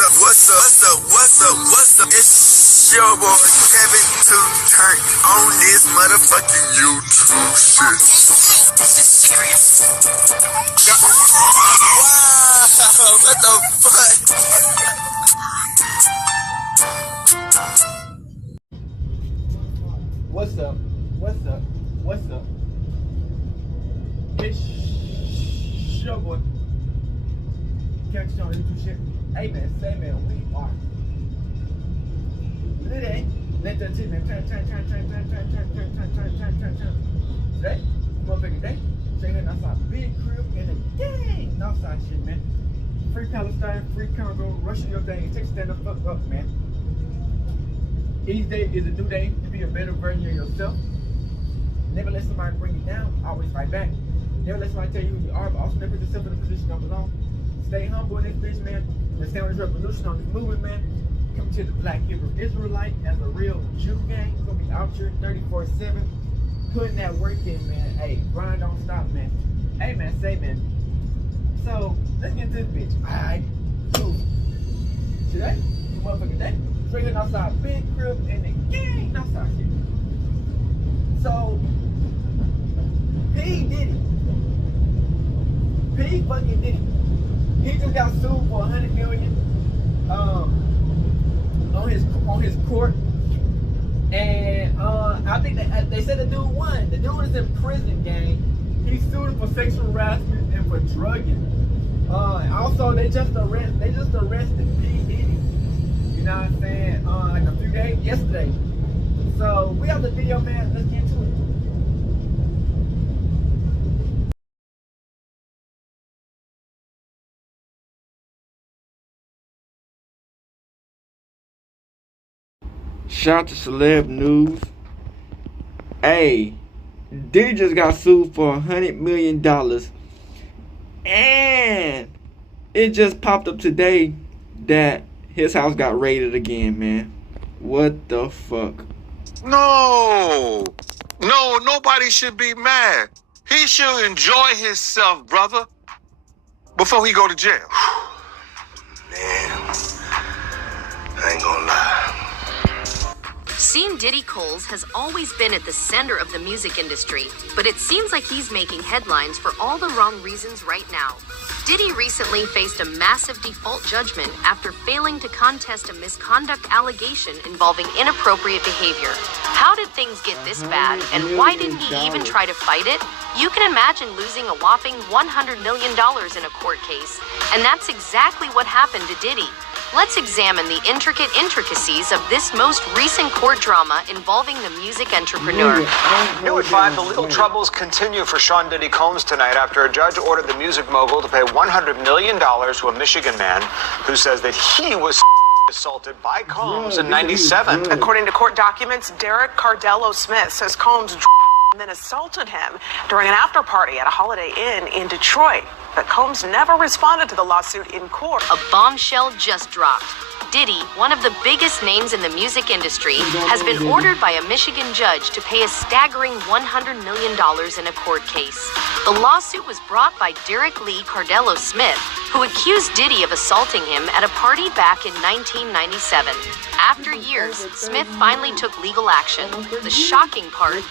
What's up? It's your boy Kevin to turn on this motherfucking YouTube shit. This is serious. Wow, what the fuck? What's up? It's your boy. Catch you on YouTube shit. Hey man, say man, we are. Today, let that shit man turn. Today, motherfucking day. Straight in outside, big crib and a dang outside shit, man. Free Palestine, free Congo, Russia your thing. Take stand the fuck up, man. Each day is a new day to be a better version of yourself. Never let somebody bring you down. Always fight back. Never let somebody tell you who you are, but also never put yourself in a position you don't belong. Stay humble in this bitch, man. Let's stay on this revolution, on this movement, man. Come to the Black Hebrew Israelite as a real Jew gang. We're gonna be out here 34/7, putting that work in, man. Hey, grind don't stop, man. Hey, man, say, man. So let's get into this bitch. Alright, cool. Today, the motherfucking day. Straight outside, big crib and the gang outside shit. So, Diddy fucking Diddy. He just got sued for $100 million on his court, and I think they said the dude won. The dude is in prison, gang. He sued him for sexual harassment and for drugging. Also, they just arrested P. Diddy. You know what I'm saying? Like a few days yesterday. So we have the video, man. Let's get to it. Shout out to Celeb News. Hey, Diddy just got sued for $100 million. And it just popped up today that his house got raided again, man. What the fuck? No, nobody should be mad. He should enjoy himself, brother, before he go to jail. Man, I ain't gonna lie. Seeing Diddy Coles has always been at the center of the music industry, but it seems like he's making headlines for all the wrong reasons right now. Diddy recently faced a massive default judgment after failing to contest a misconduct allegation involving inappropriate behavior. How did things get this bad, and why didn't he even try to fight it? You can imagine losing a whopping $100 million in a court case, and that's exactly what happened to Diddy. Let's examine the intricacies of this most recent court drama involving the music entrepreneur. New at 5, the legal troubles continue for Sean Diddy Combs tonight after a judge ordered the music mogul to pay $100 million to a Michigan man who says that he was assaulted by Combs in '97. According to court documents, Derek Cardello Smith says Combs and then assaulted him during an after party at a Holiday Inn in Detroit. But Combs never responded to the lawsuit in court. A bombshell just dropped. Diddy, one of the biggest names in the music industry, has been ordered by a Michigan judge to pay a staggering $100 million in a court case. The lawsuit was brought by Derek Lee Cardello Smith, who accused Diddy of assaulting him at a party back in 1997. After years, Smith finally took legal action. The shocking part,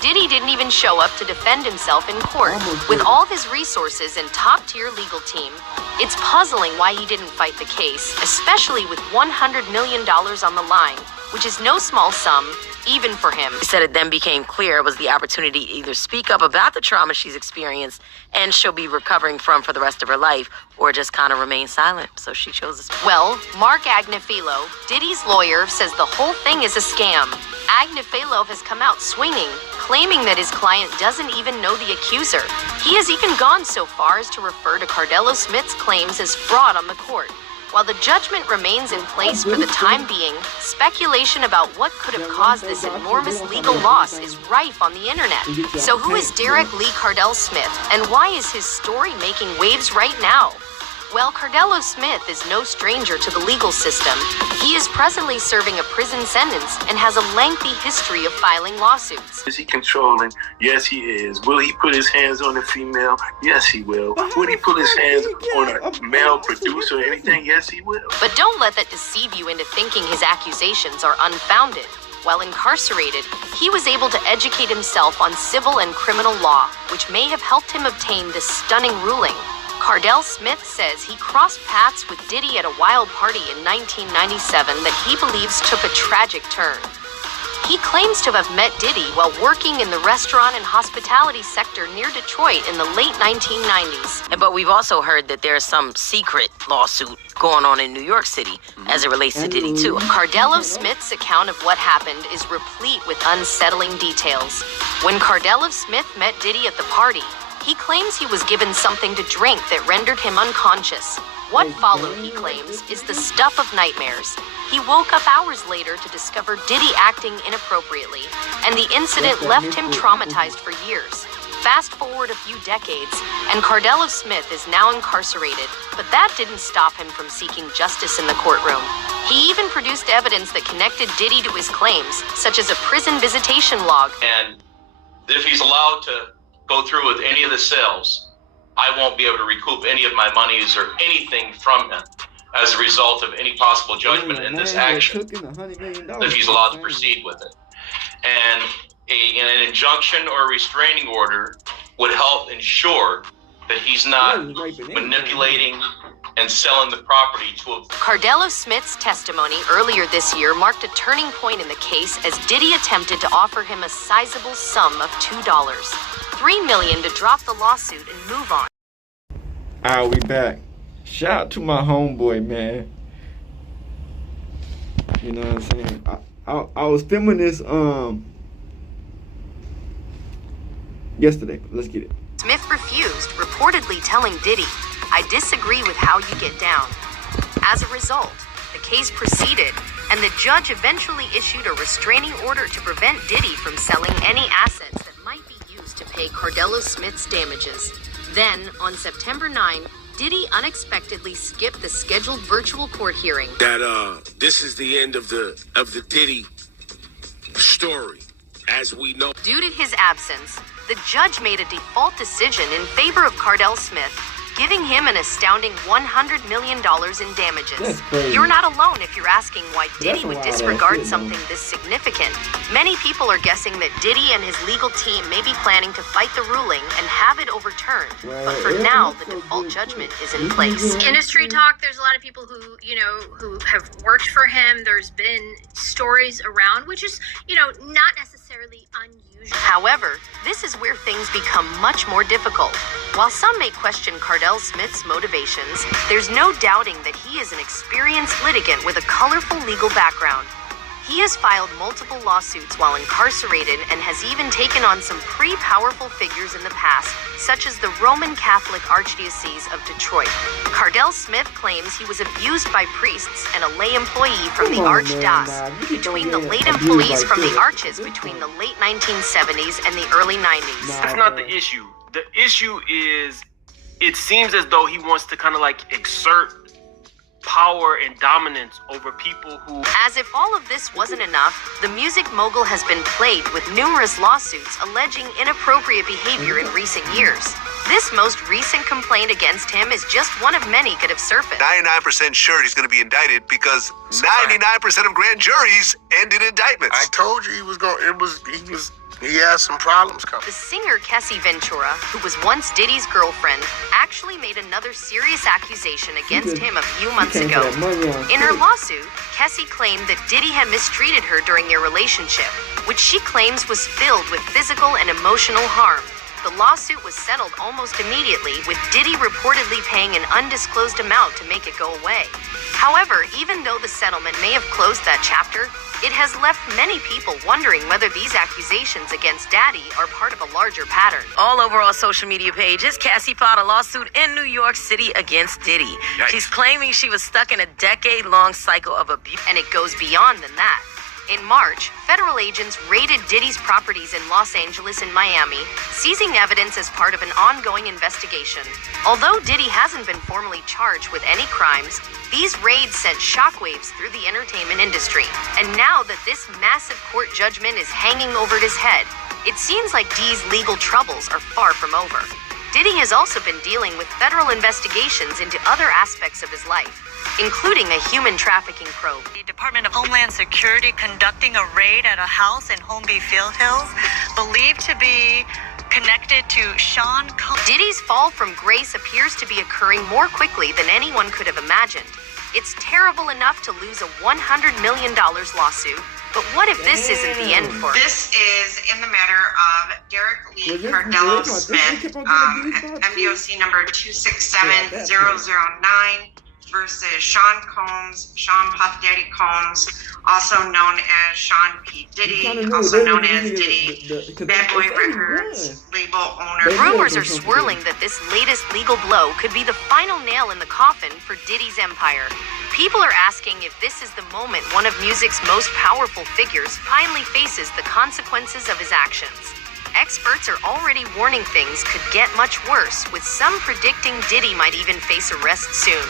Diddy didn't even show up to defend himself in court. With all of his resources and top-tier legal team, it's puzzling why he didn't fight the case, especially with $100 million on the line, which is no small sum, even for him. He said it then became clear it was the opportunity to either speak up about the trauma she's experienced and she'll be recovering from for the rest of her life, or just kind of remain silent. So she chose to speak. Well, Mark Agnifilo, Diddy's lawyer, says the whole thing is a scam. Agnifilo has come out swinging, claiming that his client doesn't even know the accuser. He has even gone so far as to refer to Cardello Smith's claims as fraud on the court. While the judgment remains in place for the time being, speculation about what could have caused this enormous legal loss is rife on the internet. So who is Derek Lee Cardell Smith, and why is his story making waves right now? Well, Cardello Smith is no stranger to the legal system. He is presently serving a prison sentence and has a lengthy history of filing lawsuits. Is he controlling? Yes, he is. Will he put his hands on a female? Yes, he will. Would he put his hands on a male producer or anything? Yes, he will. But don't let that deceive you into thinking his accusations are unfounded. While incarcerated, he was able to educate himself on civil and criminal law, which may have helped him obtain this stunning ruling. Cardell Smith says he crossed paths with Diddy at a wild party in 1997 that he believes took a tragic turn. He claims to have met Diddy while working in the restaurant and hospitality sector near Detroit in the late 1990s. But we've also heard that there's some secret lawsuit going on in New York City as it relates to Diddy, too. Cardello Smith's account of what happened is replete with unsettling details. When Cardello Smith met Diddy at the party, he claims he was given something to drink that rendered him unconscious. What followed, he claims, is the stuff of nightmares. He woke up hours later to discover Diddy acting inappropriately, and the incident left him traumatized for years. Fast forward a few decades, and Cardello Smith is now incarcerated, but that didn't stop him from seeking justice in the courtroom. He even produced evidence that connected Diddy to his claims, such as a prison visitation log. And if he's allowed to go through with any of the sales, I won't be able to recoup any of my monies or anything from him as a result of any possible judgment in this action, if he's allowed to proceed with it. And an injunction or a restraining order would help ensure that he's not manipulating and selling the property to a... Cardello Smith's testimony earlier this year marked a turning point in the case as Diddy attempted to offer him a sizable sum of $2, $3 million to drop the lawsuit and move on. Alright, we back. Shout out to my homeboy, man. You know what I'm saying? I was filming this yesterday. Let's get it. Smith refused, reportedly telling Diddy, "I disagree with how you get down." As a result, the case proceeded, and the judge eventually issued a restraining order to prevent Diddy from selling any assets that might be used to pay Cardello Smith's damages. Then, on September 9, Diddy unexpectedly skipped the scheduled virtual court hearing. That this is the end of the Diddy story, as we know. Due to his absence, the judge made a default decision in favor of Cardello Smith, giving him an astounding $100 million in damages. You're not alone if you're asking why Diddy would disregard something this significant. Many people are guessing that Diddy and his legal team may be planning to fight the ruling and have it overturned. But for now, the default judgment is in place. Industry talk, there's a lot of people who have worked for him. There's been stories around, which is, not necessarily unusual. However, this is where things become much more difficult. While some may question Cardello Smith's motivations, there's no doubting that he is an experienced litigant with a colorful legal background. He has filed multiple lawsuits while incarcerated and has even taken on some pretty powerful figures in the past, such as the Roman Catholic Archdiocese of Detroit. Cardello Smith claims he was abused by priests and a lay employee from the Archdiocese between the late employees from the Arches between the late 1970s and the early 90s. That's not the issue. The issue is, it seems as though he wants to kind of exert power and dominance over people who... As if all of this wasn't enough, the music mogul has been plagued with numerous lawsuits alleging inappropriate behavior in recent years. This most recent complaint against him is just one of many could have surfaced. 99% sure he's going to be indicted because 99% of grand juries end in indictments. I told you he has some problems coming. The singer Kessie Ventura, who was once Diddy's girlfriend, actually made another serious accusation against him a few months ago. In her lawsuit, Kessie claimed that Diddy had mistreated her during their relationship, which she claims was filled with physical and emotional harm. The lawsuit was settled almost immediately, with Diddy reportedly paying an undisclosed amount to make it go away. However, even though the settlement may have closed that chapter, it has left many people wondering whether these accusations against Daddy are part of a larger pattern. All over our social media pages, Cassie filed a lawsuit in New York City against Diddy. Yikes. She's claiming she was stuck in a decade-long cycle of abuse. And it goes beyond than that. In March, federal agents raided Diddy's properties in Los Angeles and Miami, seizing evidence as part of an ongoing investigation. Although Diddy hasn't been formally charged with any crimes, these raids sent shockwaves through the entertainment industry. And now that this massive court judgment is hanging over his head, it seems like D's legal troubles are far from over. Diddy has also been dealing with federal investigations into other aspects of his life, including a human trafficking probe. The Department of Homeland Security conducting a raid at a house in Holmby Field Hills, believed to be connected to Sean Combs. Diddy's fall from grace appears to be occurring more quickly than anyone could have imagined. It's terrible enough to lose a $100 million lawsuit, but what if this isn't the end for him? This is in the matter of Derek Lee Cardello Smith, MDOC number 267009 versus Sean Combs, Sean Puff Daddy Combs, also known as Sean P. Diddy, also known as Diddy, Bad Boy Records label owner. Rumors are swirling that this latest legal blow could be the final nail in the coffin for Diddy's empire. People are asking if this is the moment one of music's most powerful figures finally faces the consequences of his actions. Experts are already warning things could get much worse, with some predicting Diddy might even face arrest soon.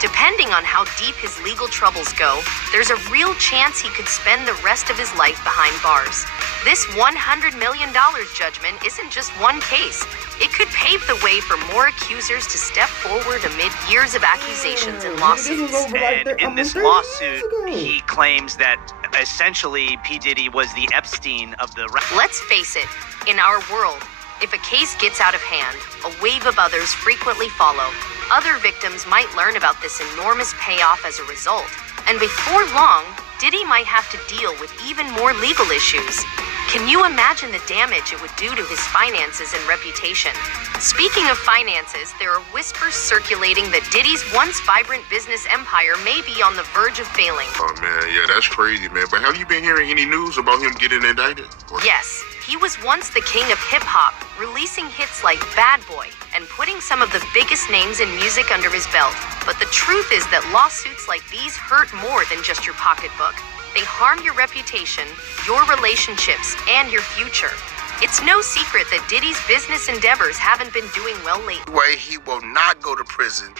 Depending on how deep his legal troubles go, there's a real chance he could spend the rest of his life behind bars. This $100 million judgment isn't just one case. It could pave the way for more accusers to step forward amid years of accusations and lawsuits. And in this lawsuit, he claims that essentially P. Diddy was the Epstein of the... Let's face it, in our world, if a case gets out of hand, a wave of others frequently follow. Other victims might learn about this enormous payoff as a result, and before long, Diddy might have to deal with even more legal issues. Can you imagine the damage it would do to his finances and reputation? Speaking of finances, there are whispers circulating that Diddy's once vibrant business empire may be on the verge of failing. Oh man, yeah, that's crazy, man. But have you been hearing any news about him getting indicted? Yes, he was once the king of hip-hop, releasing hits like Bad Boy and putting some of the biggest names in music under his belt. But the truth is that lawsuits like these hurt more than just your pocketbook. They harm your reputation, your relationships, and your future. It's no secret that Diddy's business endeavors haven't been doing well lately. The way he will not go to prison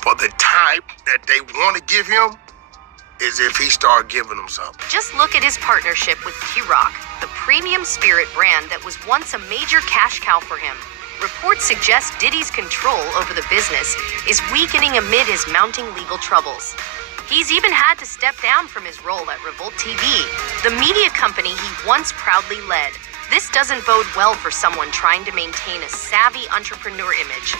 for the time that they want to give him is if he start giving them something. Just look at his partnership with T-Rock, the premium spirit brand that was once a major cash cow for him. Reports suggest Diddy's control over the business is weakening amid his mounting legal troubles. He's even had to step down from his role at Revolt TV, the media company he once proudly led. This doesn't bode well for someone trying to maintain a savvy entrepreneur image.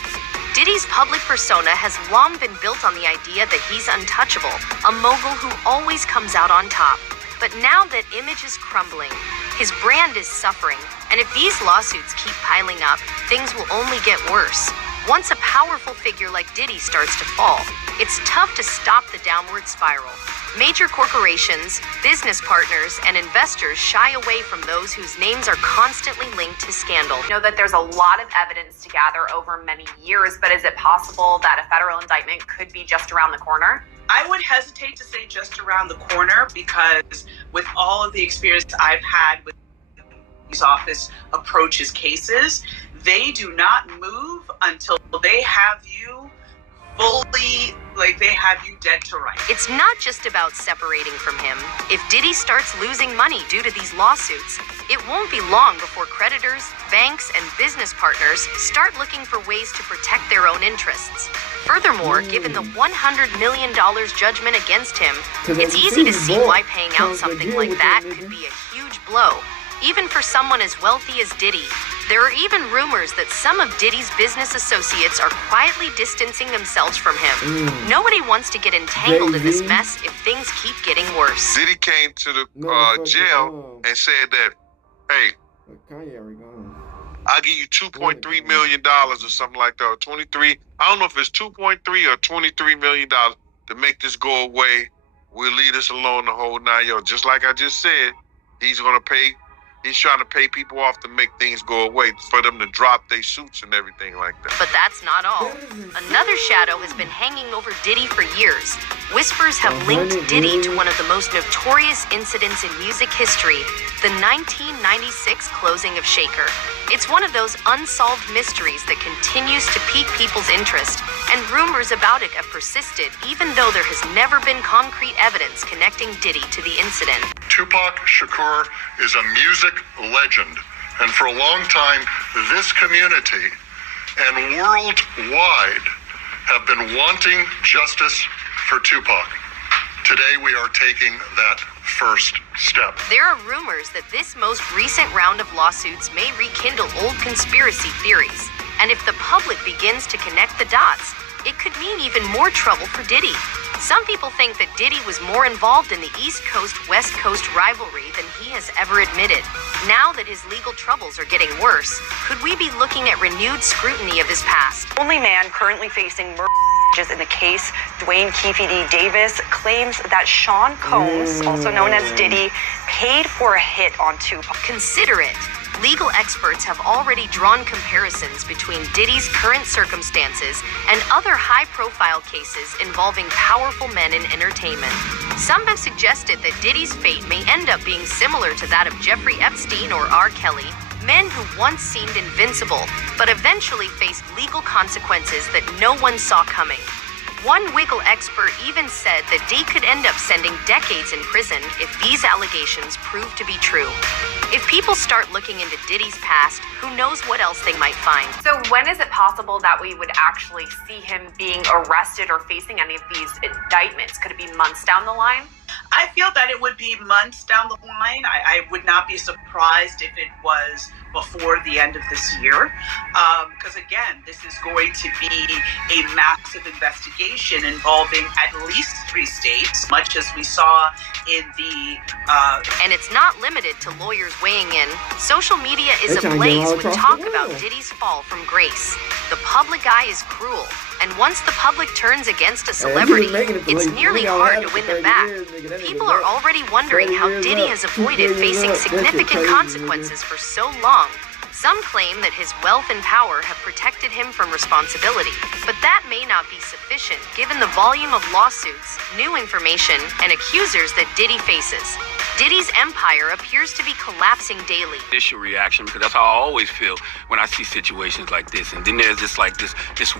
Diddy's public persona has long been built on the idea that he's untouchable, a mogul who always comes out on top. But now that image is crumbling, his brand is suffering, and if these lawsuits keep piling up, things will only get worse. Once a powerful figure like Diddy starts to fall, it's tough to stop the downward spiral. Major corporations, business partners, and investors shy away from those whose names are constantly linked to scandal. I know that there's a lot of evidence to gather over many years, but is it possible that a federal indictment could be just around the corner? I would hesitate to say just around the corner, because with all of the experience I've had with his office approach his cases, they do not move until they have you fully, like they have you dead to rights. It's not just about separating from him. If Diddy starts losing money due to these lawsuits, it won't be long before creditors, banks, and business partners start looking for ways to protect their own interests. Furthermore, given the $100 million judgment against him, it's easy to see why paying out something like that could be a huge blow, even for someone as wealthy as Diddy. There are even rumors that some of Diddy's business associates are quietly distancing themselves from him. Nobody wants to get entangled in this mess if things keep getting worse. Diddy came to the jail and said that, hey, I'll give you $2.3 million or something like that, or 23. I don't know if it's 2.3 or $23 million to make this go away. We'll leave this alone the whole 9 years. Just like I just said, he's going to pay. He's trying to pay people off to make things go away, for them to drop their suits and everything like that. But that's not all. Another shadow has been hanging over Diddy for years. Whispers have linked Diddy to one of the most notorious incidents in music history, the 1996 closing of Shaker. It's one of those unsolved mysteries that continues to pique people's interest, and rumors about it have persisted even though there has never been concrete evidence connecting Diddy to the incident. Tupac Shakur is a music legend, and for a long time, this community and worldwide have been wanting justice for Tupac. Today we are taking that first step. There are rumors that this most recent round of lawsuits may rekindle old conspiracy theories, and if the public begins to connect the dots, it could mean even more trouble for Diddy. Some people think that Diddy was more involved in the East Coast-West Coast rivalry than he has ever admitted. Now that his legal troubles are getting worse, could we be looking at renewed scrutiny of his past? Only man currently facing murder charges in the case, Dwayne Keefe D. Davis, claims that Sean Combs, also known as Diddy, paid for a hit on Tupac. Consider it. Legal experts have already drawn comparisons between Diddy's current circumstances and other high-profile cases involving powerful men in entertainment. Some have suggested that Diddy's fate may end up being similar to that of Jeffrey Epstein or R. Kelly, men who once seemed invincible, but eventually faced legal consequences that no one saw coming. One Wiggle expert even said that Diddy could end up spending decades in prison if these allegations prove to be true. If people start looking into Diddy's past, who knows what else they might find. So when is it possible that we would actually see him being arrested or facing any of these indictments? Could it be months down the line? I feel that it would be months down the line. I would not be surprised if it was before the end of this year. Because again, this is going to be a massive investigation involving at least 3 states, much as we saw in the... And it's not limited to lawyers weighing in. Social media is ablaze with talk about Diddy's fall from grace. The public eye is cruel, and once the public turns against a celebrity, it's nearly hard to win them back. People are already wondering how Diddy has avoided facing significant consequences for so long. Some claim that his wealth and power have protected him from responsibility, but that may not be sufficient given the volume of lawsuits, new information, and accusers that Diddy faces. Diddy's empire appears to be collapsing daily. Initial reaction, because that's how I always feel when I see situations like this. And then there's this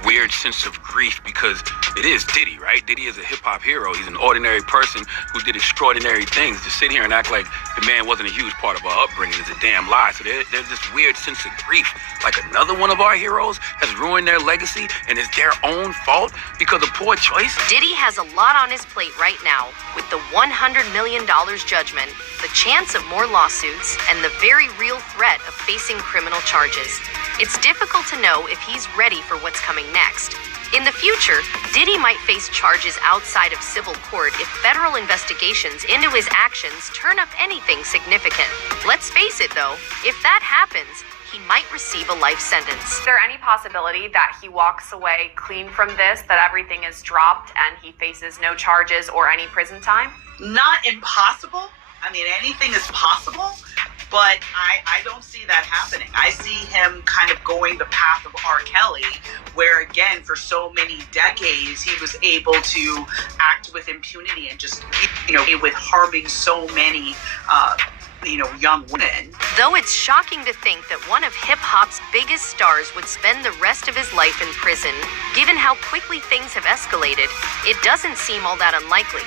weird sense of grief because it is Diddy, right? Diddy is a hip-hop hero. He's an ordinary person who did extraordinary things. To sit here and act like the man wasn't a huge part of our upbringing is a damn lie. So there's this weird sense of grief. Like another one of our heroes has ruined their legacy and it's their own fault because of poor choice. Diddy has a lot on his plate right now with the $100 million judgment, the chance of more lawsuits, and the very real threat of facing criminal charges. It's difficult to know if he's ready for what's coming next. In the future, Diddy might face charges outside of civil court if federal investigations into his actions turn up anything significant. Let's face it though, if that happens, he might receive a life sentence. Is there any possibility that he walks away clean from this, that everything is dropped and he faces no charges or any prison time? Not impossible. I mean, anything is possible, but I don't see that happening. I see him kind of going the path of R. Kelly, where again, for so many decades, he was able to act with impunity and just, with harming so many, young women. Though it's shocking to think that one of hip-hop's biggest stars would spend the rest of his life in prison, given how quickly things have escalated, it doesn't seem all that unlikely.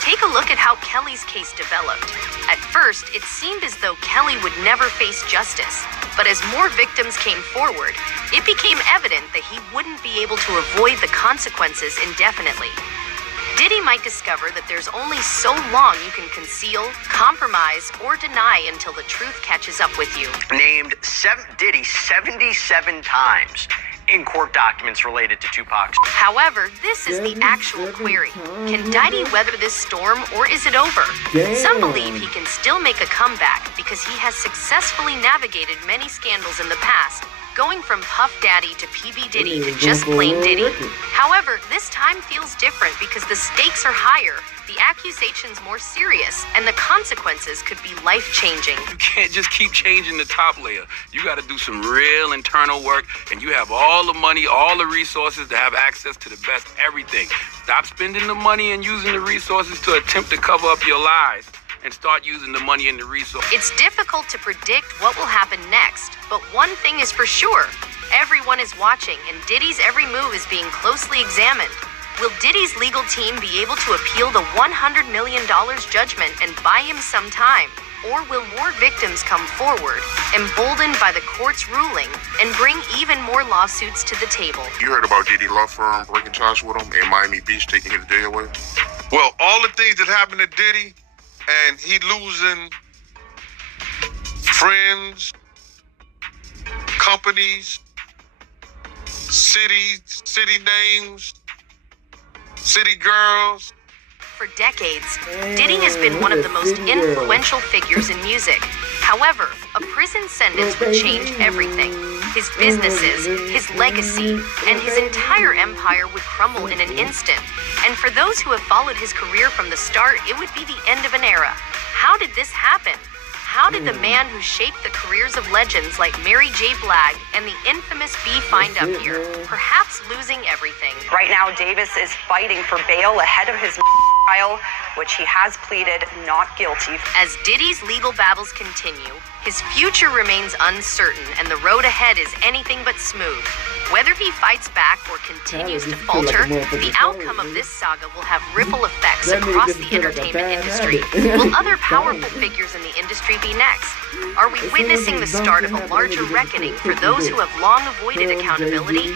Take a look at how Kelly's case developed. At first, it seemed as though Kelly would never face justice, but as more victims came forward, it became evident that he wouldn't be able to avoid the consequences indefinitely. Diddy might discover that there's only so long you can conceal, compromise, or deny until the truth catches up with you. Named Diddy 77 times in court documents related to Tupac. However, this is the actual query. Can Diddy weather this storm, or is it over? Some believe he can still make a comeback because he has successfully navigated many scandals in the past, going from Puff Daddy to PB Diddy to just plain Diddy. However, this time feels different because the stakes are higher. the accusation's more serious, and the consequences could be life-changing. You can't just keep changing the top layer. You got to do some real internal work, and you have all the money, all the resources to have access to the best everything. Stop spending the money and using the resources to attempt to cover up your lies, and start using the money and the resources. It's difficult to predict what will happen next, but one thing is for sure. Everyone is watching, and Diddy's every move is being closely examined. Will Diddy's legal team be able to appeal the $100 million judgment and buy him some time? Or will more victims come forward, emboldened by the court's ruling, and bring even more lawsuits to the table? You heard about Diddy law firm breaking charges with him in Miami Beach, taking his day away? Well, all the things that happened to Diddy, and he losing friends, companies, cities, city names, city girls. For decades, Diddy has been one of the most influential figures in music. However, a prison sentence would change everything. His businesses, his legacy, and his entire empire would crumble in an instant. And for those who have followed his career from the start, it would be the end of an era. How did this happen? How did the man who shaped the careers of legends like Mary J. Blige and the infamous B find up here, perhaps losing everything? Right now, Davis is fighting for bail ahead of his trial, which he has pleaded not guilty. As Diddy's legal battles continue, his future remains uncertain and the road ahead is anything but smooth. Whether he fights back or continues to falter, the outcome of this saga will have ripple effects across the entertainment industry. Will other powerful figures in the industry be next? Are we witnessing the start of a larger reckoning for those who have long avoided accountability?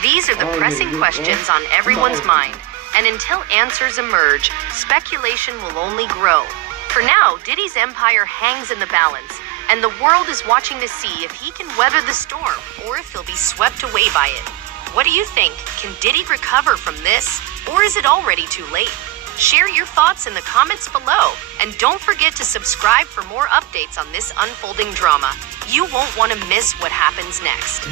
These are the pressing questions on everyone's mind, and until answers emerge, speculation will only grow. For now, Diddy's empire hangs in the balance, and the world is watching to see if he can weather the storm or if he'll be swept away by it. What do you think? Can Diddy recover from this, or is it already too late? Share your thoughts in the comments below, and don't forget to subscribe for more updates on this unfolding drama. You won't want to miss what happens next.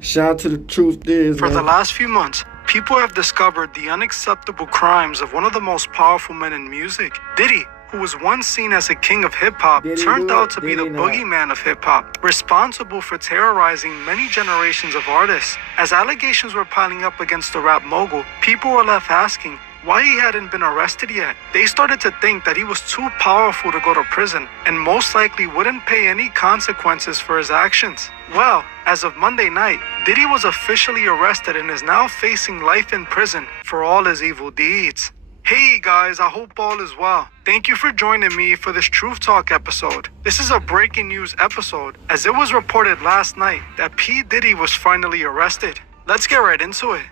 Shout out to the truth is, For man. the last few months, people have discovered the unacceptable crimes of one of the most powerful men in music. Diddy, who was once seen as a king of hip-hop, turned out to be the boogeyman of hip-hop, responsible for terrorizing many generations of artists. As allegations were piling up against the rap mogul, people were left asking why he hadn't been arrested yet. They started to think that he was too powerful to go to prison, and most likely wouldn't pay any consequences for his actions. Well, as of Monday night, Diddy was officially arrested and is now facing life in prison for all his evil deeds. Hey guys, I hope all is well. Thank you for joining me for this Truth Talk episode. This is a breaking news episode, as it was reported last night that P. Diddy was finally arrested. Let's get right into it.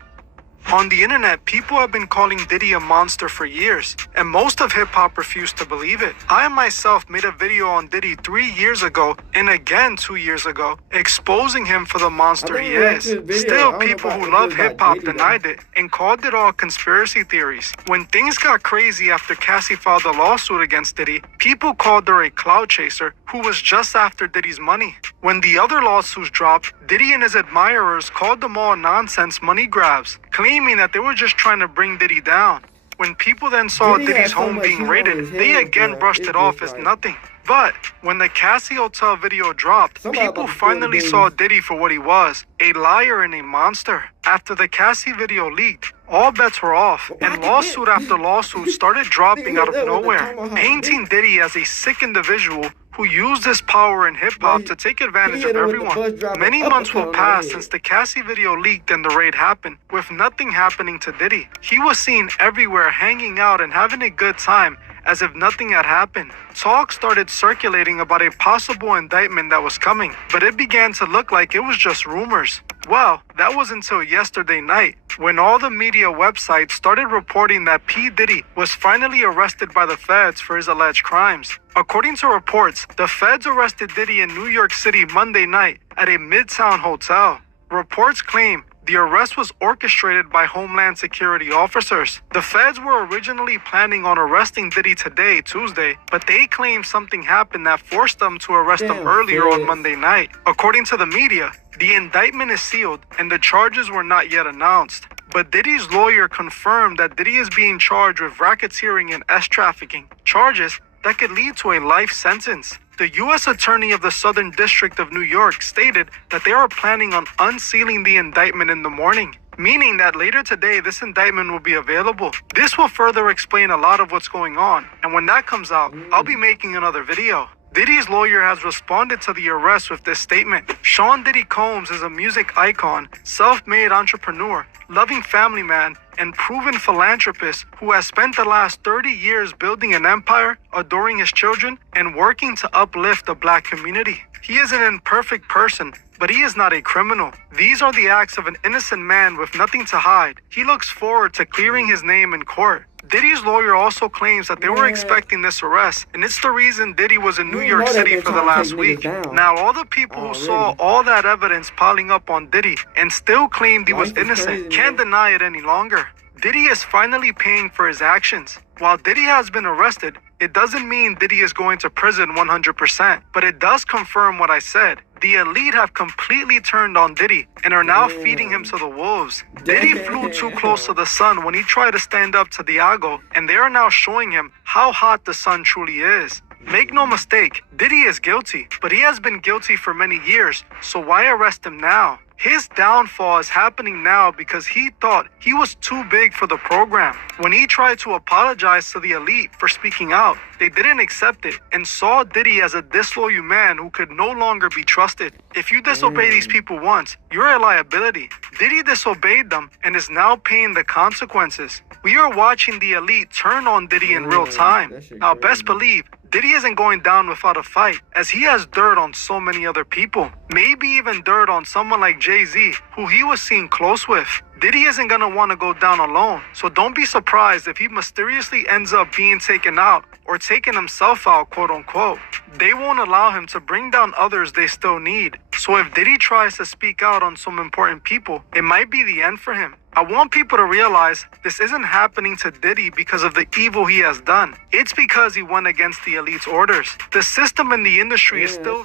On the internet, people have been calling Diddy a monster for years, and most of hip-hop refused to believe it. I myself made a video on Diddy 3 years ago, and again 2 years ago, exposing him for the monster he is. Still, people who love hip-hop denied it, and called it all conspiracy theories. When things got crazy after Cassie filed a lawsuit against Diddy, people called her a clout chaser who was just after Diddy's money. When the other lawsuits dropped, Diddy and his admirers called them all nonsense money grabs, claiming that they were just trying to bring Diddy down. When people then saw Diddy's home being raided, they again brushed it off as nothing. But when the Cassie Hotel video dropped, people finally saw Diddy for what he was, a liar and a monster. After the Cassie video leaked, all bets were off, and lawsuit after lawsuit started dropping out of nowhere, painting Diddy as a sick individual who used his power in hip-hop to take advantage of everyone. Many months will pass since the Cassie video leaked and the raid happened, with nothing happening to Diddy. He was seen everywhere hanging out and having a good time, as if nothing had happened. Talk started circulating about a possible indictment that was coming, but it began to look like it was just rumors. Well, that was until yesterday night, when all the media websites started reporting that P. Diddy was finally arrested by the feds for his alleged crimes. According to reports, the feds arrested Diddy in New York City Monday night at a Midtown hotel. Reports claim the arrest was orchestrated by Homeland Security officers. The feds were originally planning on arresting Diddy today, Tuesday, but they claim something happened that forced them to arrest him earlier on Monday night. According to the media, the indictment is sealed and the charges were not yet announced. But Diddy's lawyer confirmed that Diddy is being charged with racketeering and S-trafficking, charges that could lead to a life sentence. The U.S. Attorney of the Southern District of New York stated that they are planning on unsealing the indictment in the morning, meaning that later today this indictment will be available. This will further explain a lot of what's going on, and when that comes out, I'll be making another video. Diddy's lawyer has responded to the arrest with this statement. Sean Diddy Combs is a music icon, self-made entrepreneur, loving family man, and proven philanthropist who has spent the last 30 years building an empire, adoring his children, and working to uplift the black community. He is an imperfect person, but he is not a criminal. These are the acts of an innocent man with nothing to hide. He looks forward to clearing his name in court. Diddy's lawyer also claims that they were expecting this arrest, and it's the reason Diddy was in New York City for the last week. Now, all the people who saw all that evidence piling up on Diddy and still claimed he was innocent can't deny it any longer. Diddy is finally paying for his actions. While Diddy has been arrested, it doesn't mean Diddy is going to prison 100%, but it does confirm what I said. The elite have completely turned on Diddy and are now feeding him to the wolves. Diddy flew too close to the sun when he tried to stand up to Diago, and they are now showing him how hot the sun truly is. Make no mistake, Diddy is guilty, but he has been guilty for many years, so why arrest him now? His downfall is happening now because he thought he was too big for the program. When he tried to apologize to the elite for speaking out, they didn't accept it and saw Diddy as a disloyal man who could no longer be trusted. If you disobey these people once, you're a liability. Diddy disobeyed them and is now paying the consequences. We are watching the elite turn on Diddy in real time. Now, best believe, Diddy isn't going down without a fight, as he has dirt on so many other people. Maybe even dirt on someone like Jay-Z, who he was seen close with. Diddy isn't gonna want to go down alone, so don't be surprised if he mysteriously ends up being taken out or taking himself out, quote unquote. They won't allow him to bring down others they still need. So if Diddy tries to speak out on some important people, it might be the end for him. I want people to realize this isn't happening to Diddy because of the evil he has done. It's because he went against the elite's orders. The system in the industry is still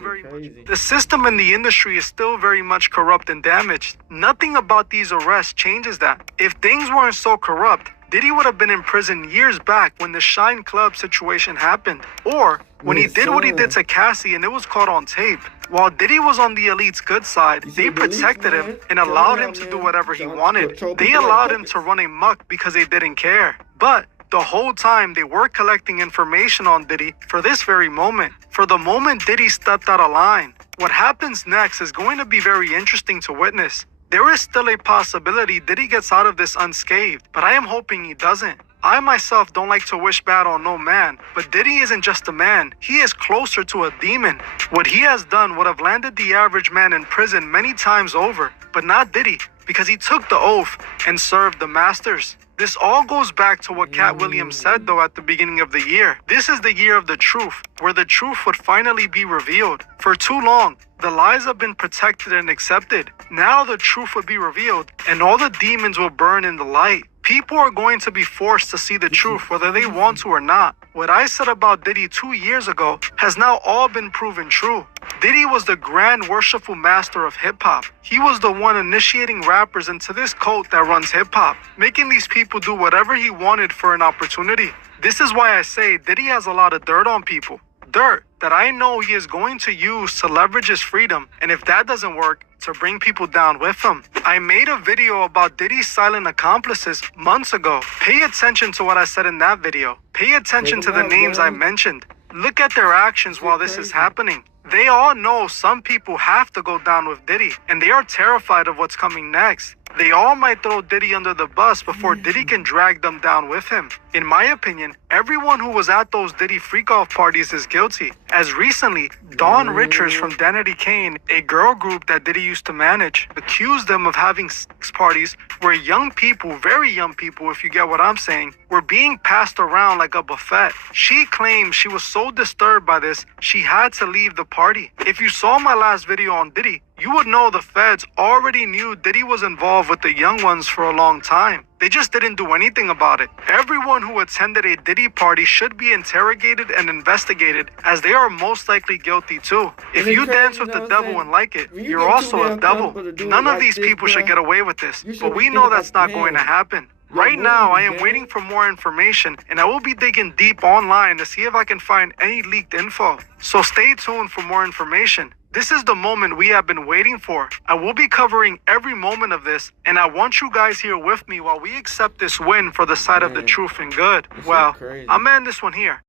very much corrupt and damaged. Nothing about these arrests changes that. If things weren't so corrupt, Diddy would have been in prison years back when the Shine Club situation happened. Or when he did what he did to Cassie and it was caught on tape. While Diddy was on the elite's good side, they protected him and allowed him to do whatever he wanted. They allowed him to run amok because they didn't care. But the whole time they were collecting information on Diddy for this very moment. For the moment Diddy stepped out of line. What happens next is going to be very interesting to witness. There is still a possibility Diddy gets out of this unscathed, but I am hoping he doesn't. I myself don't like to wish bad on no man, but Diddy isn't just a man. He is closer to a demon. What he has done would have landed the average man in prison many times over, but not Diddy, because he took the oath and served the masters. This all goes back to what Cat Williams said, though, at the beginning of the year. This is the year of the truth, where the truth would finally be revealed. For too long, the lies have been protected and accepted. Now the truth would be revealed, and all the demons will burn in the light. People are going to be forced to see the truth, whether they want to or not. What I said about Diddy 2 years ago has now all been proven true. Diddy was the grand worshipful master of hip-hop. He was the one initiating rappers into this cult that runs hip-hop, making these people do whatever he wanted for an opportunity. This is why I say Diddy has a lot of dirt on people. Dirt that I know he is going to use to leverage his freedom, and if that doesn't work, to bring people down with him. I made a video about Diddy's silent accomplices months ago. Pay attention to what I said in that video. Pay attention to the names I mentioned. Look at their actions while this is happening. They all know some people have to go down with Diddy, and they are terrified of what's coming next. They all might throw Diddy under the bus before Diddy can drag them down with him. In my opinion, everyone who was at those Diddy freak-off parties is guilty. As recently, Dawn Richards from Danity Kane, a girl group that Diddy used to manage, accused them of having sex parties where young people, very young people if you get what I'm saying, were being passed around like a buffet. She claimed she was so disturbed by this, she had to leave the party. If you saw my last video on Diddy, you would know the feds already knew Diddy was involved with the young ones for a long time. They just didn't do anything about it. Everyone who attended a Diddy party should be interrogated and investigated, as they are most likely guilty too. If you dance with the devil and like it, you're also a devil. None of these people should get away with this, but we know that's not going to happen. Right now, I am waiting for more information, and I will be digging deep online to see if I can find any leaked info. So stay tuned for more information. This is the moment we have been waiting for. I will be covering every moment of this, and I want you guys here with me while we accept this win for the side of the truth and good. Well, I'm ending this one here.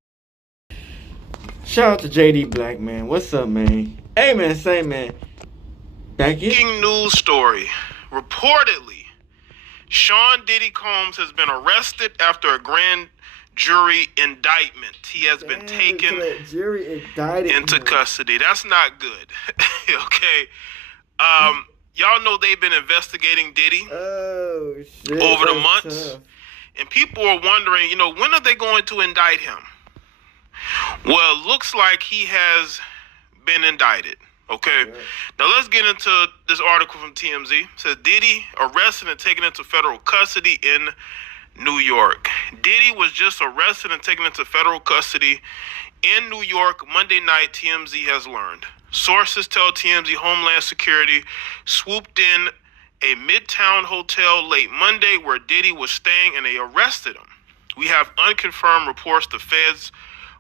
Shout out to JD Black, man. What's up, man? Hey, man, say, man. Breaking news story. Reportedly, Sean Diddy Combs has been arrested after a grand jury indictment. He has been taken into custody. That's not good. Okay. Y'all know they've been investigating Diddy over the months. And people are wondering, when are they going to indict him? Well, it looks like he has been indicted. Okay, now let's get into this article from TMZ. It says Diddy arrested and taken into federal custody in New York. Diddy was just arrested and taken into federal custody in New York Monday night, TMZ has learned. Sources tell TMZ Homeland Security swooped in a Midtown hotel late Monday where Diddy was staying, and they arrested him. We have unconfirmed reports the feds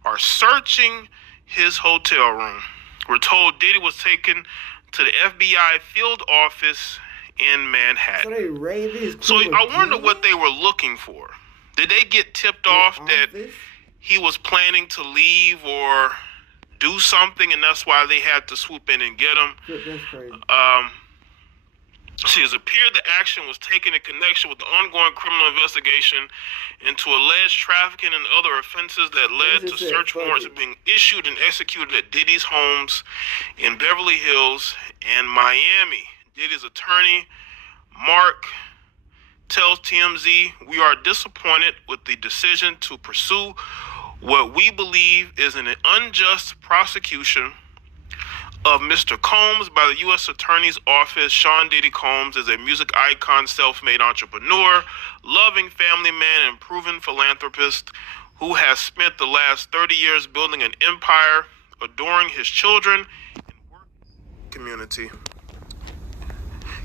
are searching his hotel room. We're told Diddy was taken to the FBI field office in Manhattan. So I wonder what they were looking for. Did they get tipped off that he was planning to leave or do something, and that's why they had to swoop in and get him? It appeared the action was taken in connection with the ongoing criminal investigation into alleged trafficking and other offenses that led to search warrants being issued and executed at Diddy's homes in Beverly Hills and Miami. Diddy's attorney, Mark, tells TMZ, "We are disappointed with the decision to pursue what we believe is an unjust prosecution of Mr. Combs by the U.S. Attorney's Office. Sean Diddy Combs is a music icon, self-made entrepreneur, loving family man, and proven philanthropist who has spent the last 30 years building an empire, adoring his children, and working in the community."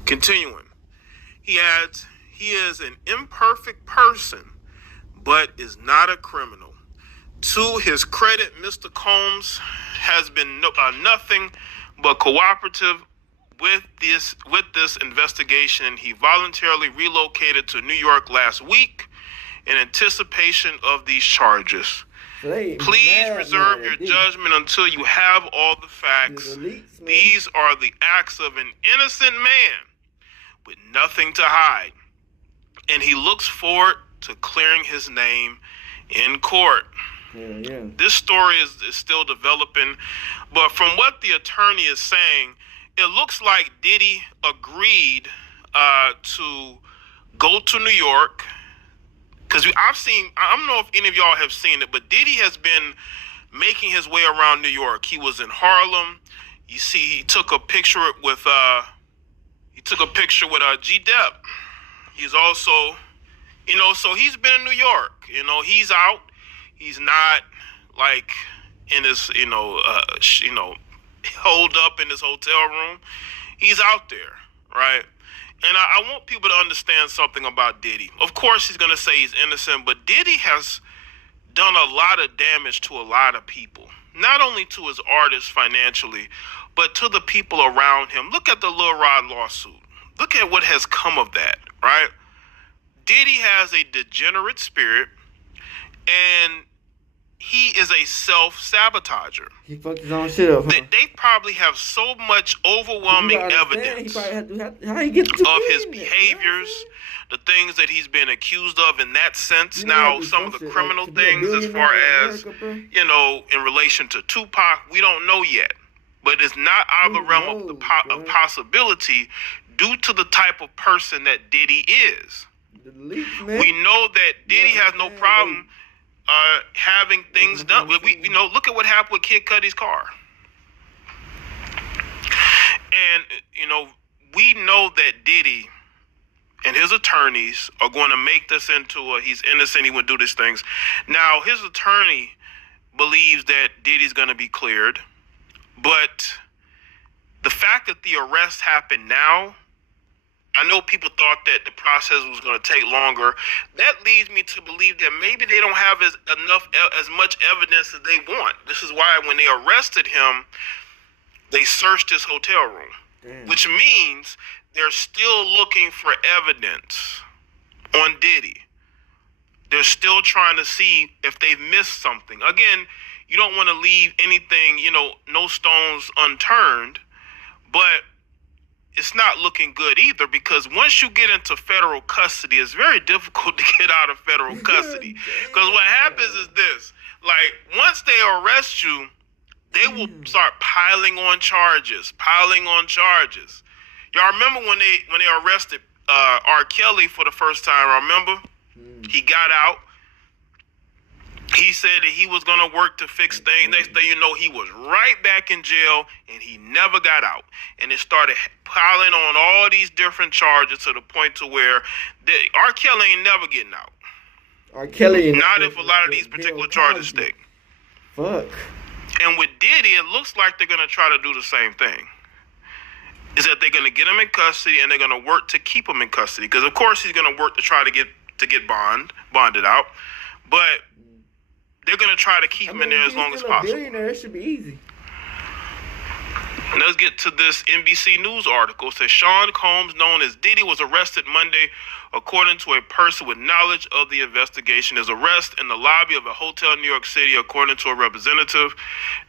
Continuing, he adds, "He is an imperfect person, but is not a criminal. To his credit, Mr. Combs has been nothing but cooperative with this investigation. He voluntarily relocated to New York last week in anticipation of these charges. Please reserve your judgment until you have all the facts. These are the acts of an innocent man with nothing to hide, and he looks forward to clearing his name in court." This story is still developing, but from what the attorney is saying, it looks like Diddy agreed to go to New York, because I don't know if any of y'all have seen it, but Diddy has been making his way around New York. He was in Harlem. You see, he took a picture with G-Dep. He's also, so he's been in New York. He's out. He's not like in his, holed up in his hotel room. He's out there, right? And I want people to understand something about Diddy. Of course, he's going to say he's innocent, but Diddy has done a lot of damage to a lot of people. Not only to his artists financially, but to the people around him. Look at the Lil Rod lawsuit. Look at what has come of that, right? Diddy has a degenerate spirit, and he is a self-sabotager. He fucked his own shit up. They probably have so much overwhelming evidence of his behaviors, the things that he's been accused of in that sense. Now, some of the criminal things as far as, in relation to Tupac, we don't know yet. But it's not out of the realm of possibility due to the type of person that Diddy is. We know that Diddy has no problem having things done. We look at what happened with Kid Cudi's car. And, we know that Diddy and his attorneys are going to make this into a he's innocent, he would do these things. Now, his attorney believes that Diddy's going to be cleared, but the fact that the arrest happened now, I know people thought that the process was going to take longer. That leads me to believe that maybe they don't have as much evidence as they want. This is why when they arrested him, they searched his hotel room, which means they're still looking for evidence on Diddy. They're still trying to see if they've missed something. Again, you don't want to leave anything, no stones unturned, but it's not looking good either, because once you get into federal custody, it's very difficult to get out of federal custody. Because what happens is this, like, once they arrest you, they will start piling on charges. Y'all remember when they arrested R. Kelly for the first time, remember? He got out. He said that he was going to work to fix things. Next thing you know, he was right back in jail, and he never got out. And it started piling on all these different charges to the point to where R. Kelly ain't never getting out. R. Kelly ain't not if a lot of these particular charges stick. Fuck. And with Diddy, it looks like they're going to try to do the same thing. Is that they're going to get him in custody, and they're going to work to keep him in custody. Because, of course, he's going to work to try to get bonded out. But they're going to try to keep him in there as long as possible. It should be easy. And let's get to this NBC News article. It says Sean Combs, known as Diddy, was arrested Monday, according to a person with knowledge of the investigation. His arrest in the lobby of a hotel in New York City, according to a representative.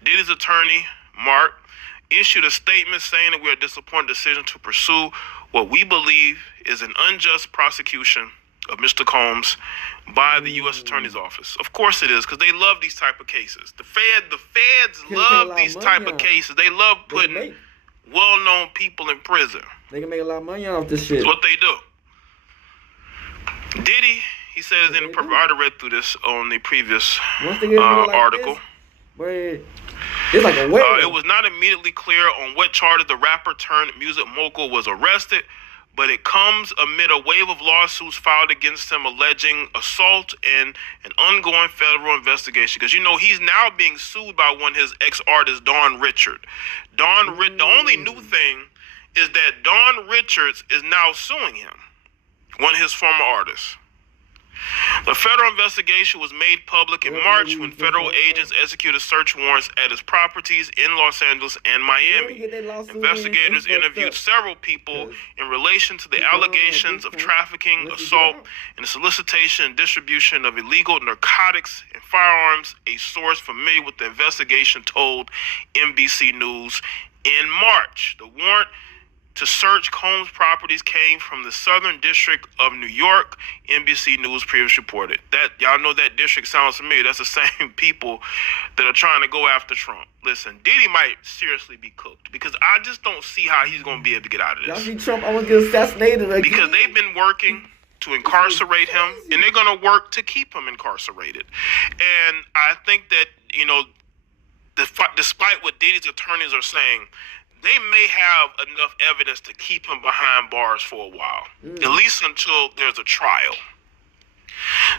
Diddy's attorney, Mark, issued a statement saying that we are disappointed in the decision to pursue what we believe is an unjust prosecution of Mr. Combs by the U.S. Attorney's Office. Of course it is, because they love these type of cases. The feds love these type of cases. They love putting well-known people in prison. They can make a lot of money off this shit. That's what they do. Diddy, he says, I already read through this on the previous article. It's like a whale. It was not immediately clear on what charges the rapper turned music mogul was arrested, but it comes amid a wave of lawsuits filed against him alleging assault and an ongoing federal investigation. Because, he's now being sued by one of his ex-artists, Dawn Richard. The only new thing is that Dawn Richards is now suing him, one of his former artists. The federal investigation was made public in March when federal agents executed search warrants at his properties in Los Angeles and Miami. Investigators interviewed several people in relation to the allegations of trafficking, assault, and the solicitation and distribution of illegal narcotics and firearms, a source familiar with the investigation told NBC News in March. The warrant to search Combs' properties came from the Southern District of New York, NBC News previously reported. That, y'all know that district sounds familiar. That's the same people that are trying to go after Trump. Listen, Diddy might seriously be cooked, because I just don't see how he's going to be able to get out of this. Y'all see Trump, I want to get assassinated again. Because they've been working to incarcerate him, and they're going to work to keep him incarcerated. And I think that, despite what Diddy's attorneys are saying, they may have enough evidence to keep him behind bars for a while, at least until there's a trial.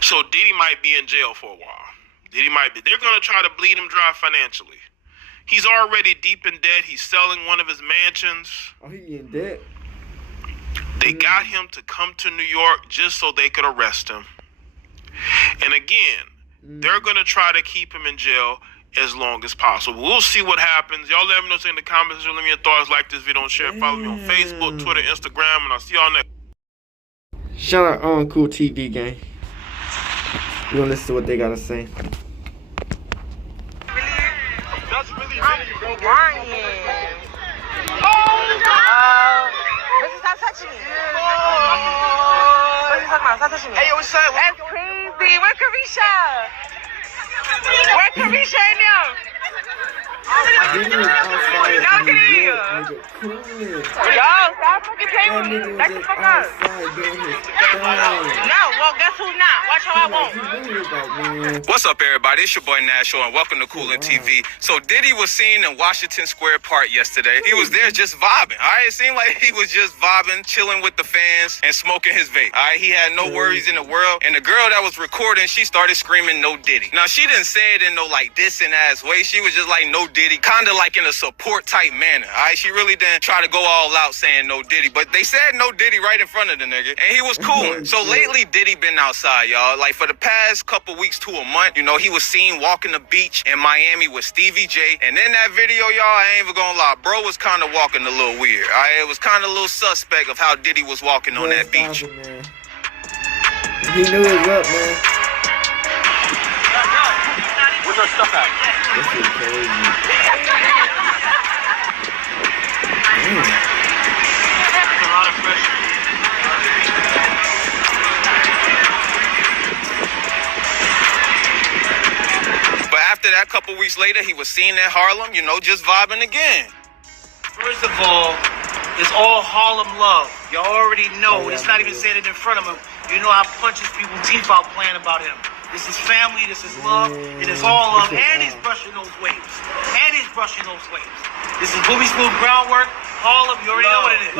So Diddy might be in jail for a while. They're going to try to bleed him dry financially. He's already deep in debt. He's selling one of his mansions. Oh, he in debt? They got him to come to New York just so they could arrest him. And again, they're going to try to keep him in jail as long as possible. We'll see what happens. Y'all let me know in the comments. Let me your thoughts. Like this video and share. Follow me on Facebook, Twitter, Instagram, and I'll see y'all next. Shout out on Cool TV gang. You wanna listen to what they gotta say? That's really lying. Bitch, stop touching me. What are you talking about? Stop touching me. Hey, what's up? That's crazy. Where Carisha? Where Carisha and them? Diddy was outside in New York, nigga, cooling. Yo, stop fucking playing with me. Back the fuck up. Outside doing his thing. No, well, guess who's not? Watch how I won't. What's up, everybody? It's your boy Nasho, and welcome to Coolin TV. So Diddy was seen in Washington Square Park yesterday. He was there just vibing. All right, it seemed like he was just vibing, chilling with the fans, and smoking his vape. All right, he had no worries in the world. And the girl that was recording, she started screaming, "No Diddy." Now she didn't say it in no like dissing ass way. She was just like, "No Diddy," kind of like in a support type manner. All right, she really didn't try to go all out saying "No Diddy," but they said "No Diddy" right in front of the nigga, and he was cooling. So lately, Diddy been outside, y'all. Like for the past couple weeks to a month, you know, he was seen walking the beach in Miami with Stevie J. And in that video, y'all, I ain't even gonna lie, bro was kind of walking a little weird. All right, it was kind of a little suspect of how Diddy was walking on that beach. He knew it was up, man. Where's our stuff at? This is crazy. A lot of pressure. But after that, couple weeks later, he was seen in Harlem, you know, just vibing again. First of all, it's all Harlem love. Y'all already know. It's not even saying it in front of him. You know I punches people's teeth out playing about him. This is family, this is love, and it's all love. And he's brushing those waves. This is booby smooth groundwork. Harlem, you already know what it is.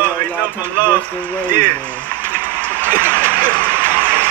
Yeah.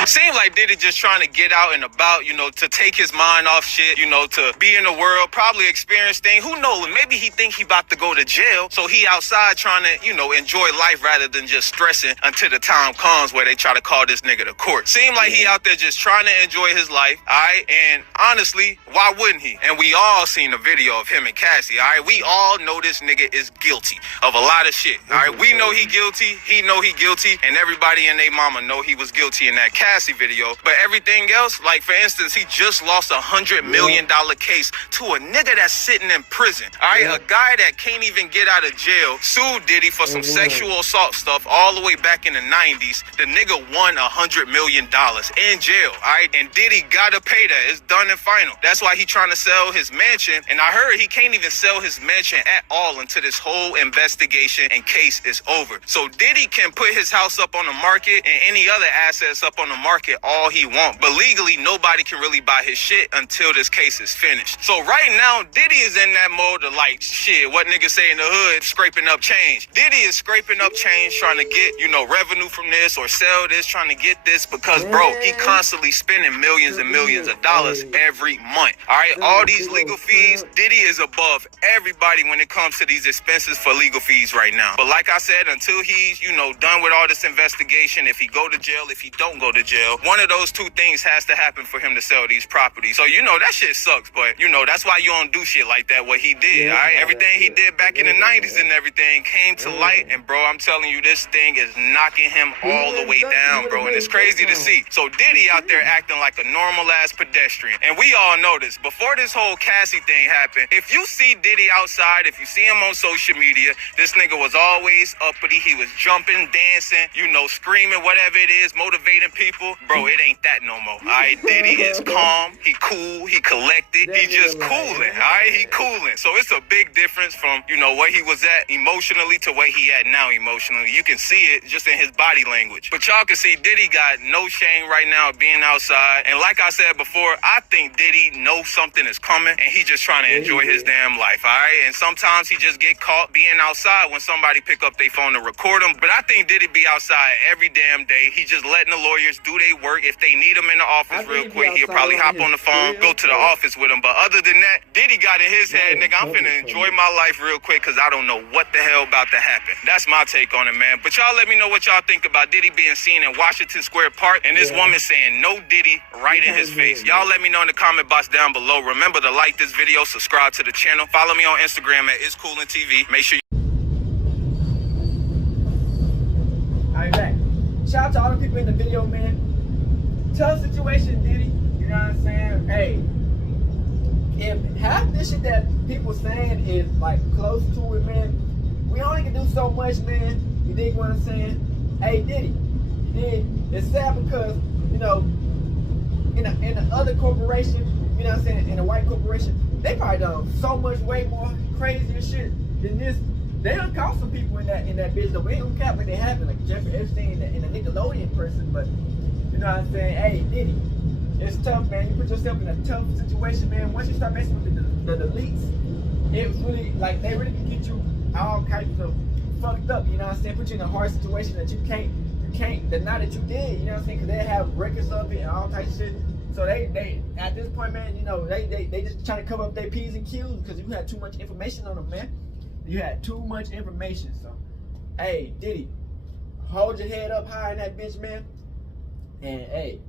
Seems like Diddy just trying to get out and about, you know, to take his mind off shit, you know, to be in the world, probably experience things. Who knows? Maybe he think he about to go to jail, so he outside trying to, you know, enjoy life rather than just stressing until the time comes where they try to call this nigga to court. Seem like he out there just trying to enjoy his life, all right? And honestly, why wouldn't he? And we all seen the video of him and Cassie, all right? We all know this nigga is guilty of a lot of shit, all right? We know he guilty, he know he guilty, and everybody and their mama know he was guilty in that Cassie video. But everything else, like for instance, he just lost $100 million case to a nigga that's sitting in prison. All right, a guy that can't even get out of jail sued Diddy for some sexual assault stuff all the way back in the 90s. The nigga won $100 million in jail. All right, and Diddy gotta pay that. It's done and final. That's why he trying to sell his mansion. And I heard he can't even sell his mansion at all until this whole investigation and case is over. So Diddy can put his house up on the market and any other assets up on the market all he want, but legally nobody can really buy his shit until this case is finished. So right now Diddy is in that mode of like, shit, what niggas say in the hood, scraping up change. Diddy is scraping up change, trying to get, you know, revenue from this or sell this, trying to get this, because bro, he constantly spending millions and millions of dollars every month. All right, all these legal fees, Diddy is above everybody when it comes to these expenses for legal fees right now. But like I said, until he's, you know, done with all this investigation, if he go to jail, if he don't go to jail, one of those two things has to happen for him to sell these properties. So, you know, that shit sucks, but, you know, that's why you don't do shit like that, what he did, all right? Everything he did back in the 90s and everything came to light, and, bro, I'm telling you, this thing is knocking him all the way down, bro, and it's crazy to see. So Diddy out there acting like a normal-ass pedestrian, and we all know this. Before this whole Cassie thing happened, if you see Diddy outside, if you see him on social media, this nigga was always uppity. He was jumping, dancing, you know, screaming, whatever it is, motivating people. Bro, it ain't that no more. All right, Diddy is calm, he cool, he collected, he just cooling. All right, he cooling. So it's a big difference from, you know, where he was at emotionally to where he at now emotionally. You can see it just in his body language. But y'all can see Diddy got no shame right now of being outside. And like I said before, I think Diddy knows something is coming and he just trying to enjoy his damn life, all right? And sometimes he just get caught being outside when somebody pick up their phone to record him. But I think Diddy be outside every damn day. He just letting the lawyers do their work. If they need him in the office real quick, he'll probably hop on the phone, go to the office with him. But other than that, Diddy got in his head, nigga, I'm finna enjoy my life real quick because I don't know what the hell about to happen. That's my take on it, man. But y'all let me know what y'all think about Diddy being seen in Washington Square Park and this woman saying no Diddy right in his face. Y'all let me know in the comment box down below. Remember to like this video, subscribe to the channel, follow me on Instagram at itscoolintv. Make sure you Alright, back. Shout out to all the people in the video, man. Tough situation, Diddy. You know what I'm saying? Hey, if half this shit that people saying is like close to it, man, we only can do so much, man. You dig what I'm saying? Hey, Diddy, it's sad because, you know, in the other corporation, you know what I'm saying, in a white corporation, they probably done so much way more crazier shit than this. They done caught some people in that bitch though. We ain't gonna cap what they happen, like Jeffrey Epstein and the Nickelodeon person, but you know what I'm saying? Hey, Diddy, it's tough, man. You put yourself in a tough situation, man. Once you start messing with the deletes, it's really like they really can get you all kinds of fucked up, you know what I'm saying? Put you in a hard situation that you can't deny that you did, you know what I'm saying? Cause they have records of it and all types of shit. So they at this point, man, you know, they just trying to cover up their P's and Q's because you had too much information on them, man. You had too much information. So, hey, Diddy, hold your head up high in that bitch, man. And hey,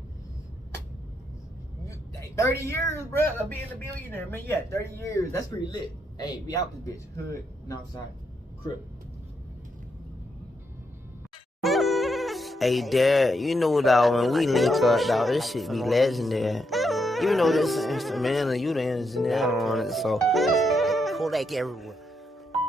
30 years, bro, of being a billionaire, man. Yeah, 30 years. That's pretty lit. Hey, we out this bitch. Hood, Northside, Crip. Hey, Dad, you know, dog, when we link up, dog, this shit be legendary. You know this instrumental, you the engineer on it, so Kodak everywhere.